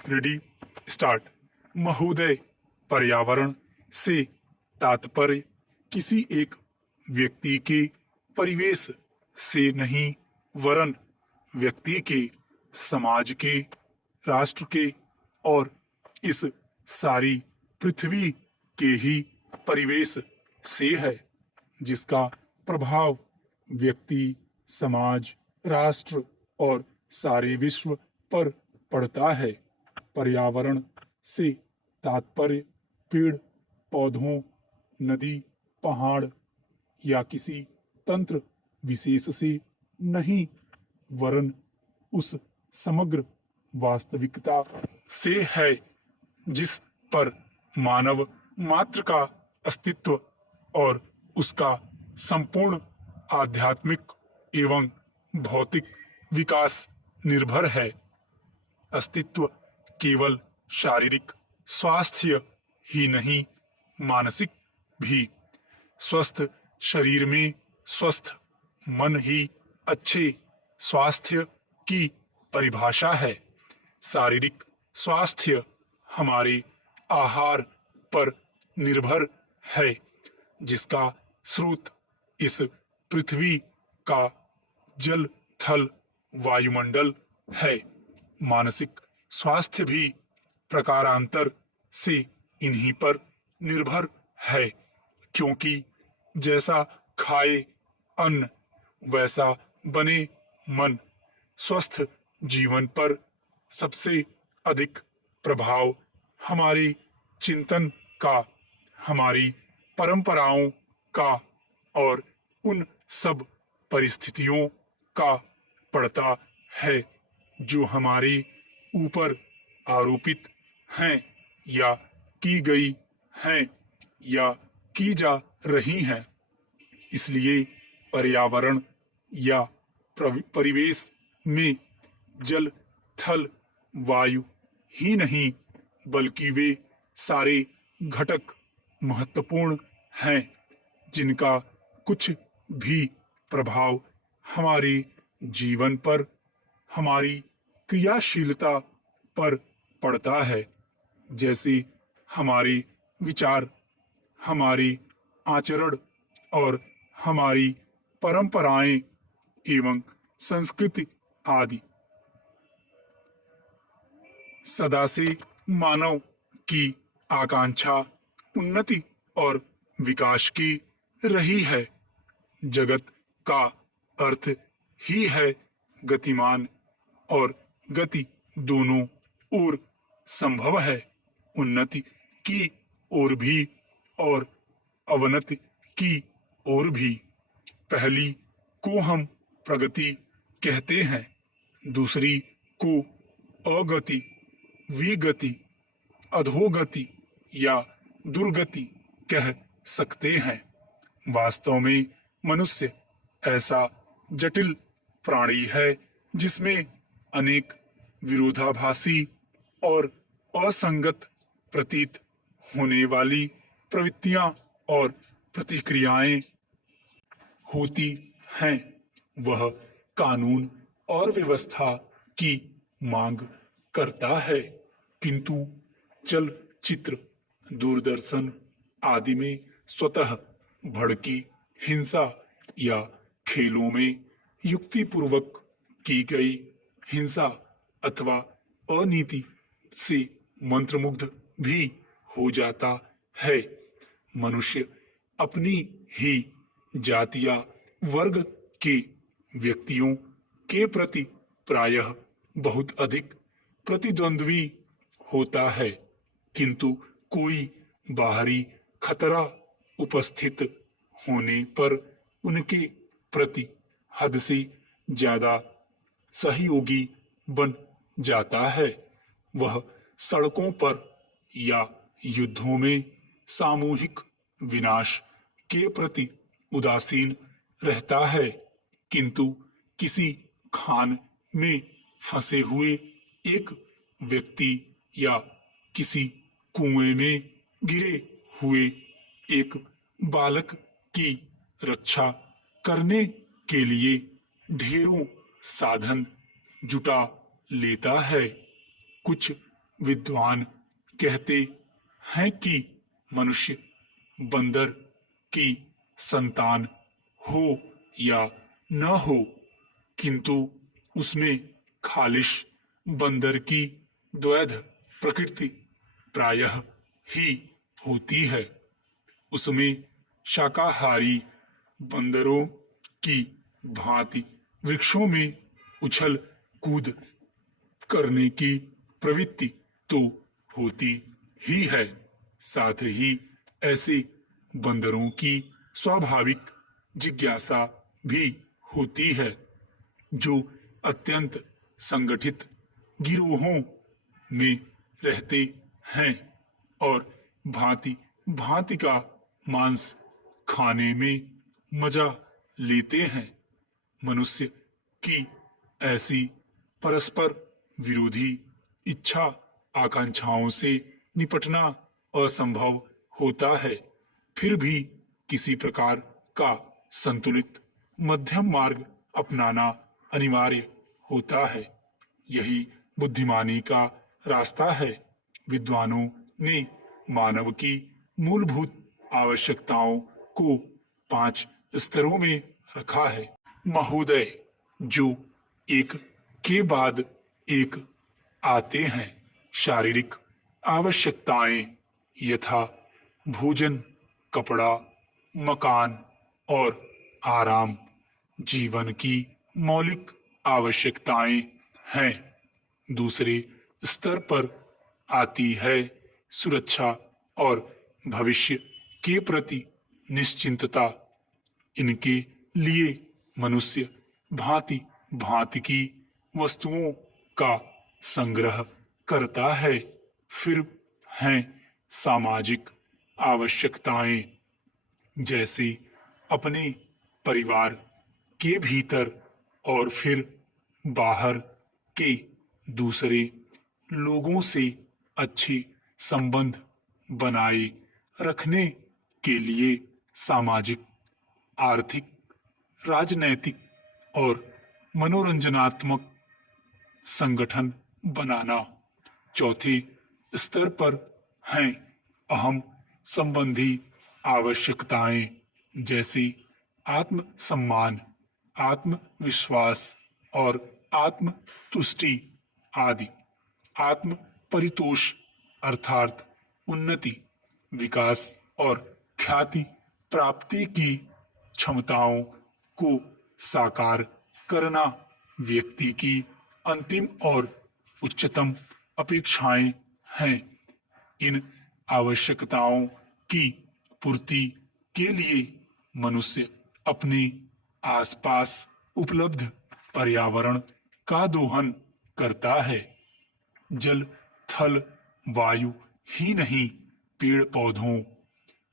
Ready, start. महोदय, पर्यावरण से तात्पर्य किसी एक व्यक्ति के परिवेश से नहीं, वरन व्यक्ति के, समाज के, राष्ट्र के और इस सारी पृथ्वी के ही परिवेश से है, जिसका प्रभाव व्यक्ति, समाज, राष्ट्र और सारे विश्व पर पड़ता है। पर्यावरण से तात्पर्य पेड़ पौधों, नदी, पहाड़ या किसी तंत्र विशेष से नहीं, वरन उस समग्र वास्तविकता से है जिस पर मानव मात्र का अस्तित्व और उसका संपूर्ण आध्यात्मिक एवं भौतिक विकास निर्भर है। अस्तित्व केवल शारीरिक स्वास्थ्य ही नहीं, मानसिक भी। स्वस्थ शरीर में स्वस्थ मन ही अच्छे स्वास्थ्य की परिभाषा है। शारीरिक स्वास्थ्य हमारे आहार पर निर्भर है, जिसका स्रोत इस पृथ्वी का जल, थल, वायुमंडल है। मानसिक स्वास्थ्य भी प्रकारांतर से इन्हीं पर निर्भर है, क्योंकि जैसा खाए अन्न वैसा बने मन। स्वस्थ जीवन पर सबसे अधिक प्रभाव हमारे चिंतन का, हमारी परंपराओं का और उन सब परिस्थितियों का पड़ता है जो हमारे ऊपर आरोपित हैं या की गई हैं या की जा रही हैं। इसलिए पर्यावरण या परिवेश में जल, थल, वायु ही नहीं, बल्कि वे सारे घटक महत्वपूर्ण हैं, जिनका कुछ भी प्रभाव हमारे जीवन पर, हमारी क्रियाशीलता पर पड़ता है। जैसे हमारे विचार, हमारे आचरण और हमारी परंपराएं एवं संस्कृति आदि। सदा से मानव की आकांक्षा उन्नति और विकास की रही है। जगत का अर्थ ही है गतिमान, और गति दोनों ओर संभव है, उन्नति की ओर भी और अवनति की ओर भी। पहली को हम प्रगति कहते हैं, दूसरी को अगति, विगति, अधोगति या दुर्गति कह सकते हैं। वास्तव में मनुष्य ऐसा जटिल प्राणी है जिसमें अनेक विरोधाभासी और असंगत प्रतीत होने वाली प्रवृत्तियां और प्रतिक्रियाएं होती हैं। वह कानून और व्यवस्था की मांग करता है, किंतु चलचित्र, दूरदर्शन आदि में स्वतः भड़की हिंसा या खेलों में युक्तिपूर्वक की गई हिंसा अथवा अनीति से मंत्रमुग्ध भी हो जाता है। मनुष्य अपनी ही जाति या वर्ग के व्यक्तियों के प्रति प्रायः बहुत अधिक प्रतिद्वंद्वी होता है, किंतु कोई बाहरी खतरा उपस्थित होने पर उनके प्रति हद से ज्यादा सहयोगी बन जाता है। वह सड़कों पर या युद्धों में सामूहिक विनाश के प्रति उदासीन रहता है, किंतु किसी खान में फंसे हुए एक व्यक्ति या किसी कुएं में गिरे हुए एक बालक की रक्षा करने के लिए ढेरों साधन जुटा लेता है। कुछ विद्वान कहते हैं कि मनुष्य बंदर की संतान हो या न हो, किंतु उसमें खालिश बंदर की द्वैध प्रकृति प्रायः ही होती है। उसमें शाकाहारी बंदरों की भांति वृक्षों में उछल कूद करने की प्रवृत्ति तो होती ही है, साथ ही ऐसे बंदरों की स्वाभाविक जिज्ञासा भी होती है, जो अत्यंत संगठित गिरोहों में रहते हैं और भांति भांति का मांस खाने में मजा लेते हैं। मनुष्य की ऐसी परस्पर विरोधी इच्छा आकांक्षाओं से निपटना असंभव होता है, फिर भी किसी प्रकार का संतुलित मध्यम मार्ग अपनाना अनिवार्य होता है। यही बुद्धिमानी का रास्ता है। विद्वानों ने मानव की मूलभूत आवश्यकताओं को 5 स्तरों में रखा है, महोदय, जो एक के बाद एक आते हैं। शारीरिक आवश्यकताएं यथा भोजन, कपड़ा, मकान और आराम जीवन की मौलिक आवश्यकताएं हैं। दूसरे स्तर पर आती है सुरक्षा और भविष्य के प्रति निश्चिंतता। इनके लिए मनुष्य भांति भांति की वस्तुओं का संग्रह करता है। फिर हैं सामाजिक आवश्यकताएं, जैसे अपने परिवार के भीतर और फिर बाहर के दूसरे लोगों से अच्छे संबंध बनाए रखने के लिए सामाजिक, आर्थिक, राजनैतिक और मनोरंजनात्मक संगठन बनाना। चौथे स्तर पर हैं अहम संबंधी आवश्यकताएं, जैसे आत्म सम्मान, आत्मविश्वास और आत्म तुष्टि आदि। आत्म परितोष अर्थात उन्नति, विकास और ख्याति प्राप्ति की क्षमताओं को साकार करना व्यक्ति की अंतिम और उच्चतम अपेक्षाएं हैं। इन आवश्यकताओं की पूर्ति के लिए मनुष्य अपने आसपास उपलब्ध पर्यावरण का दोहन करता है। जल, थल, वायु ही नहीं, पेड़ पौधों,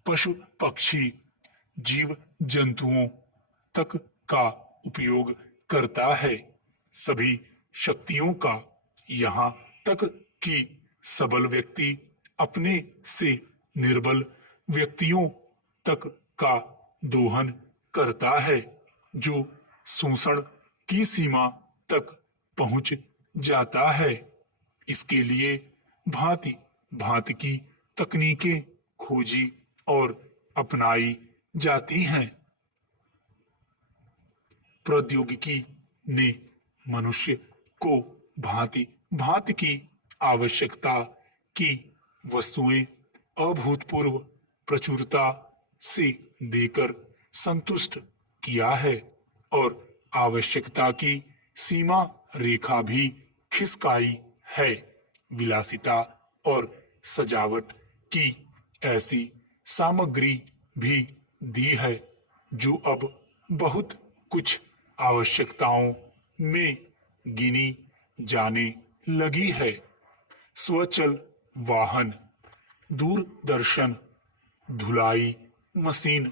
पशु पक्षी, जीव जंतुओं तक का उपयोग करता है। सभी शक्तियों का, यहाँ तक कि सबल व्यक्ति अपने से निर्बल व्यक्तियों तक का दोहन करता है, जो शोषण की सीमा तक पहुंच जाता है। इसके लिए भांति भांति की तकनीकें खोजी और अपनाई जाती हैं। प्रौद्योगिकी ने मनुष्य को भांति भांति की आवश्यकता की वस्तुएं अभूतपूर्व प्रचुरता से देकर संतुष्ट किया है और आवश्यकता की सीमा रेखा भी खिसकाई है। विलासिता और सजावट की ऐसी सामग्री भी दी है, जो अब बहुत कुछ आवश्यकताओं में गिनी जाने लगी है। स्वचल वाहन, दूरदर्शन, धुलाई मशीन,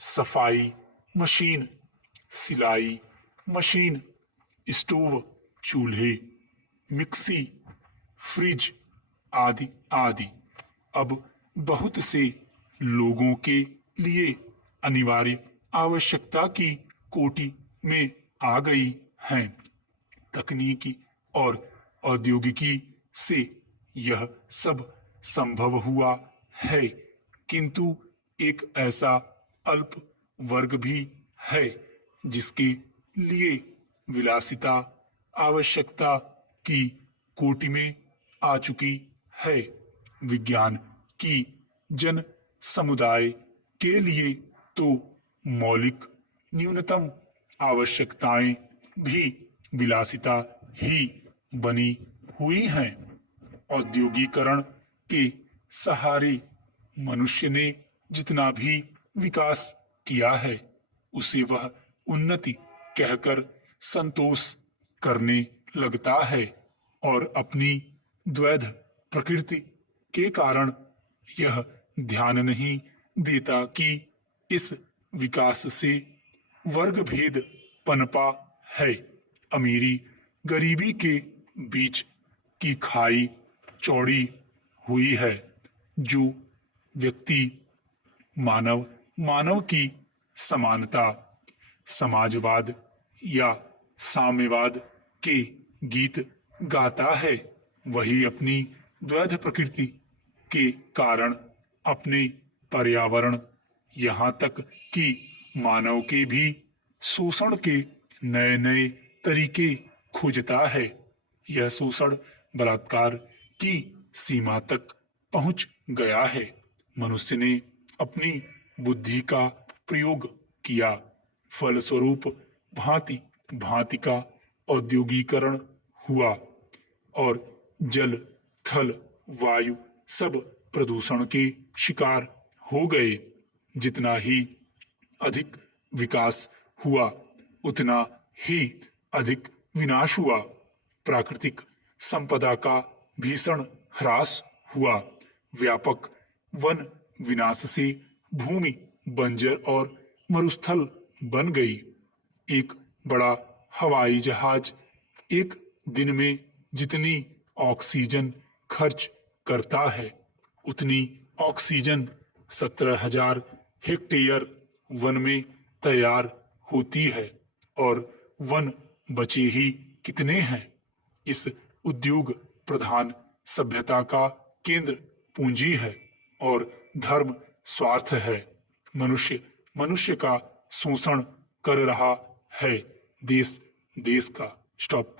सफाई मशीन, सिलाई मशीन, स्टोव, चूल्हे, मिक्सी, फ्रिज आदि आदि अब बहुत से लोगों के लिए अनिवार्य आवश्यकता की कोटि में आ गई हैं। तकनीकी और औद्योगिकी से यह सब संभव हुआ है, किंतु एक ऐसा अल्प वर्ग भी है जिसके लिए विलासिता आवश्यकता की कोटि में आ चुकी है। विज्ञान की जन समुदाय के लिए तो मौलिक न्यूनतम आवश्यकताएं भी विलासिता ही बनी हुई हैं। औद्योगिकरण के सहारे मनुष्य ने जितना भी विकास किया है उसे वह उन्नति कहकर संतोष करने लगता है और अपनी द्वैध प्रकृति के कारण यह ध्यान नहीं देता कि इस विकास से वर्ग भेद पनपा है। अमीरी गरीबी के बीच की खाई चौड़ी हुई है। जो व्यक्ति मानव की समानता, समाजवाद या साम्यवाद के गीत गाता है, वही अपनी द्वैध प्रकृति के कारण अपने पर्यावरण, यहाँ तक कि मानव के भी शोषण के नए नए तरीके खोजता है। यह शोषण बलात्कार की सीमा तक पहुंच गया है। मनुष्य ने अपनी बुद्धि का प्रयोग किया, फलस्वरूप भांति भांति का औद्योगिकरण हुआ और जल, थल, वायु सब प्रदूषण के शिकार हो गए। जितना ही अधिक विकास हुआ उतना ही अधिक विनाश हुआ। प्राकृतिक संपदा का भीषण ह्रास हुआ। व्यापक वन विनाश से भूमि बंजर और मरुस्थल बन गई। एक बड़ा हवाई जहाज एक दिन में जितनी ऑक्सीजन खर्च करता है उतनी ऑक्सीजन 17,000 हेक्टेयर वन में तैयार होती है और वन बचे ही कितने हैं। इस उद्योग प्रधान सभ्यता का केंद्र पूंजी है और धर्म स्वार्थ है। मनुष्य का शोषण कर रहा है। देश का। स्टॉप।